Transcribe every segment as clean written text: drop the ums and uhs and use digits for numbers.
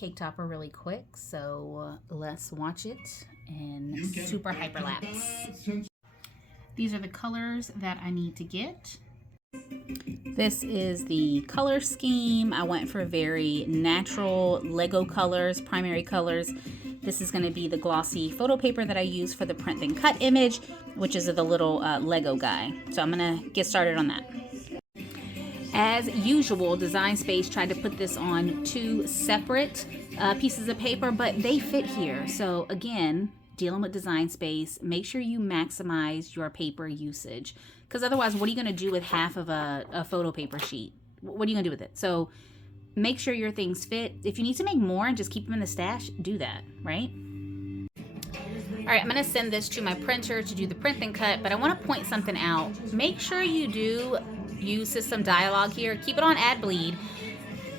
cake topper really quick, so let's watch it in super hyperlapse. These are the colors that I need to get. This is the color scheme. I went for very natural Lego colors, primary colors. This is going to be the glossy photo paper that I use for the print and cut image, which is the little Lego guy. So I'm going to get started on that. As usual, Design Space tried to put this on two separate pieces of paper, but they fit here. So again, dealing with Design Space, make sure you maximize your paper usage, because otherwise, what are you going to do with half of a photo paper sheet? What are you going to do with it? So make sure your things fit. If you need to make more and just keep them in the stash, do that, right? All right, I'm going to send this to my printer to do the print and cut, but I want to point something out. Make sure you do use System Dialog here. Keep it on Add Bleed.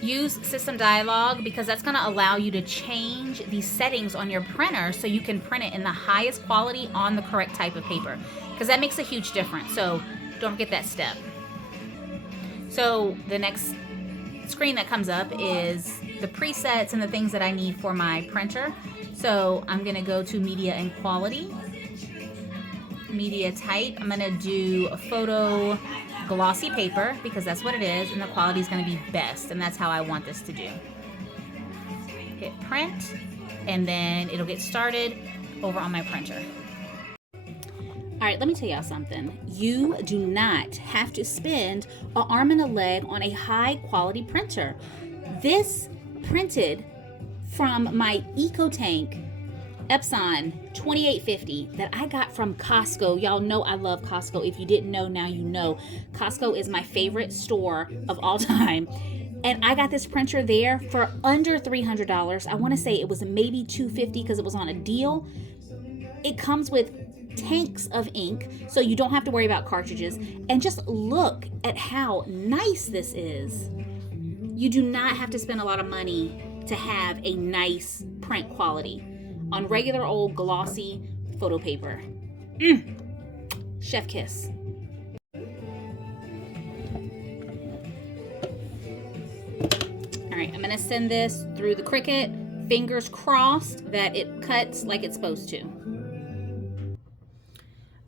Use System Dialog because that's going to allow you to change the settings on your printer so you can print it in the highest quality on the correct type of paper, because that makes a huge difference. So don't forget that step. So the next screen that comes up is the presets and the things that I need for my printer. So I'm going to go to Media and Quality, Media Type. I'm going to do a photo glossy paper because that's what it is, and the quality is going to be best, and that's how I want this to do. Hit print, and then it'll get started over on my printer. All right, let me tell y'all something. You do not have to spend an arm and a leg on a high quality printer. This printed from my EcoTank Epson 2850 that I got from Costco. Y'all know I love Costco. If you didn't know, now you know. Costco is my favorite store of all time. And I got this printer there for under $300. I want to say it was maybe $250 because it was on a deal. It comes with tanks of ink, so you don't have to worry about cartridges. And just look at how nice this is. You do not have to spend a lot of money to have a nice print quality on regular old glossy photo paper. Chef kiss. All right, I'm gonna send this through the Cricut. Fingers crossed that it cuts like it's supposed to.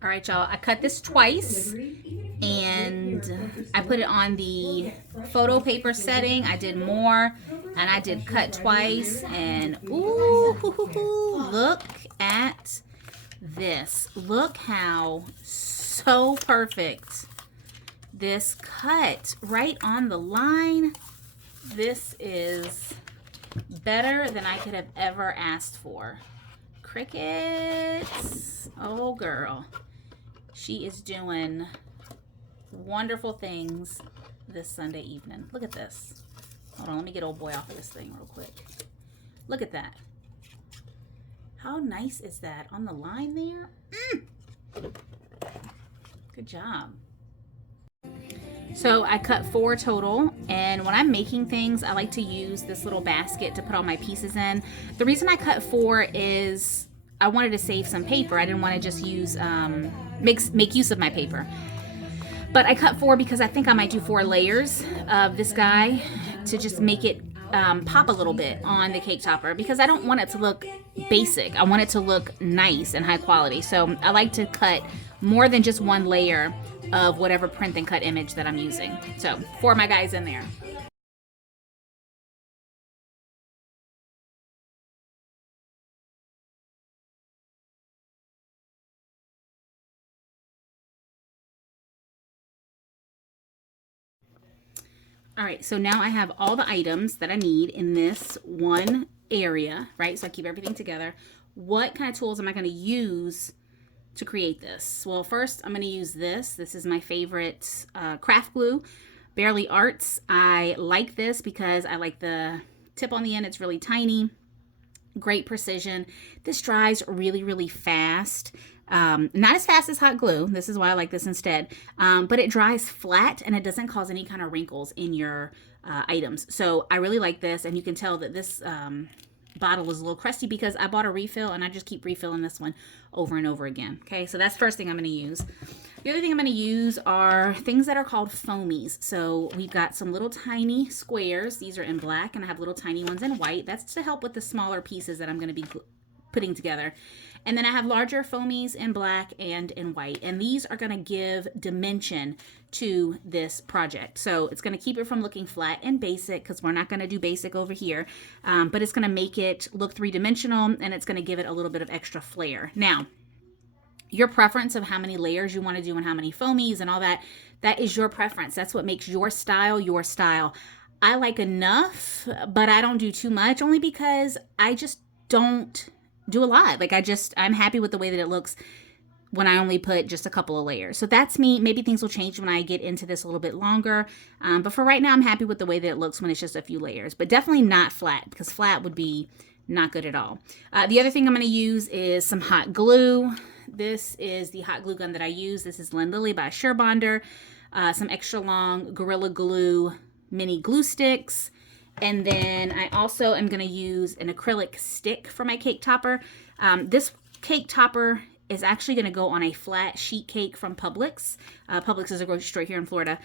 All right, y'all, I cut this twice and I put it on the photo paper setting. I did more and I did cut twice, and ooh, look at this. Look how so perfect this cut right on the line. This is better than I could have ever asked for. Crickets, oh girl. She is doing wonderful things this Sunday evening. Look at this. Hold on, let me get old boy off of this thing real quick. Look at that. How nice is that on the line there? Good job. So I cut 4 total, and when I'm making things, I like to use this little basket to put all my pieces in. The reason I cut 4 is I wanted to save some paper. I didn't want to just use make use of my paper. But I cut 4 because I think I might do 4 layers of this guy to just make it pop a little bit on the cake topper, because I don't want it to look basic. I want it to look nice and high quality. So I like to cut more than just 1 layer of whatever print and cut image that I'm using. So 4 of my guys in there. All right, so now I have all the items that I need in this one area, right? So I keep everything together. What kind of tools am I going to use to create this? Well, first I'm going to use this. This is my favorite craft glue, Barely Arts. I like this because I like the tip on the end. It's really tiny, great precision. This dries really, really fast. Not as fast as hot glue. This is why I like this instead. But it dries flat and it doesn't cause any kind of wrinkles in your items. So I really like this, and you can tell that this bottle is a little crusty because I bought a refill and I just keep refilling this one over and over again. Okay, so that's the first thing I'm going to use. The other thing I'm going to use are things that are called foamies. So we've got some little tiny squares. These are in black and I have little tiny ones in white. That's to help with the smaller pieces that I'm going to be putting together. And then I have larger foamies in black and in white. And these are going to give dimension to this project. So it's going to keep it from looking flat and basic, because we're not going to do basic over here. But it's going to make it look three-dimensional, and it's going to give it a little bit of extra flair. Now, your preference of how many layers you want to do and how many foamies and all that, that is your preference. That's what makes your style your style. I like enough, but I don't do too much, only because I just don't do a lot. Like I'm happy with the way that it looks when I only put just a couple of layers. So that's me. Maybe things will change when I get into this a little bit longer. But for right now, I'm happy with the way that it looks when it's just a few layers, but definitely not flat, because flat would be not good at all. The other thing I'm going to use is some hot glue. This is the hot glue gun that I use. This is Lynn Lilly by Surebonder. Some extra long Gorilla Glue mini glue sticks. And then I also am going to use an acrylic stick for my cake topper. This cake topper is actually going to go on a flat sheet cake from Publix. Publix is a grocery store here in Florida.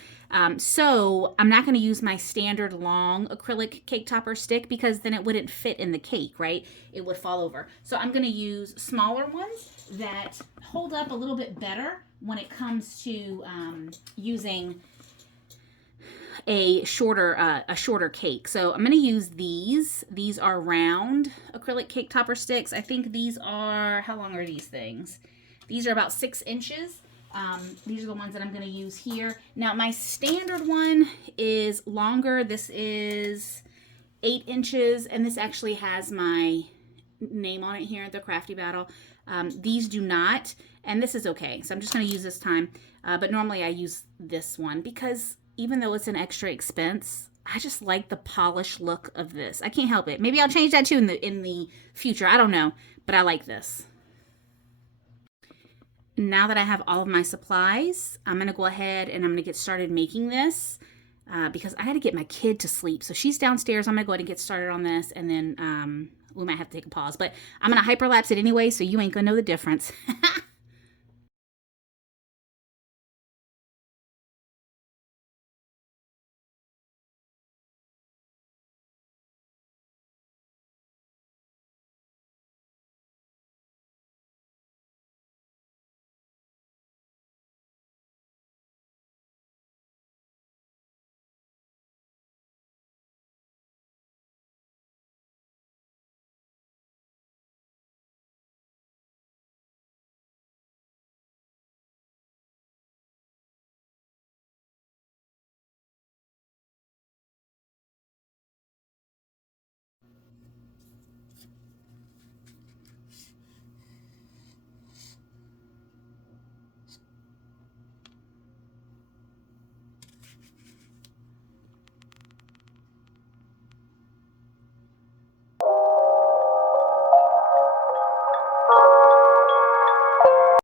So I'm not going to use my standard long acrylic cake topper stick, because then it wouldn't fit in the cake, right? It would fall over. So I'm going to use smaller ones that hold up a little bit better when it comes to using a shorter cake. So I'm going to use these. These are round acrylic cake topper sticks. I think these are, how long are these things? These are about 6 inches. These are the ones that I'm going to use here. Now my standard one is longer. This is 8 inches, and this actually has my name on it here at the Crafty Battle. These do not, and this is okay. So I'm just going to use this time. But normally I use this one because even though it's an extra expense, I just like the polished look of this. I can't help it. Maybe I'll change that too in the future. I don't know, but I like this. Now that I have all of my supplies, I'm going to go ahead and I'm going to get started making this because I got to get my kid to sleep. So she's downstairs. I'm going to go ahead and get started on this, and then we might have to take a pause. But I'm going to hyperlapse it anyway, so you ain't going to know the difference.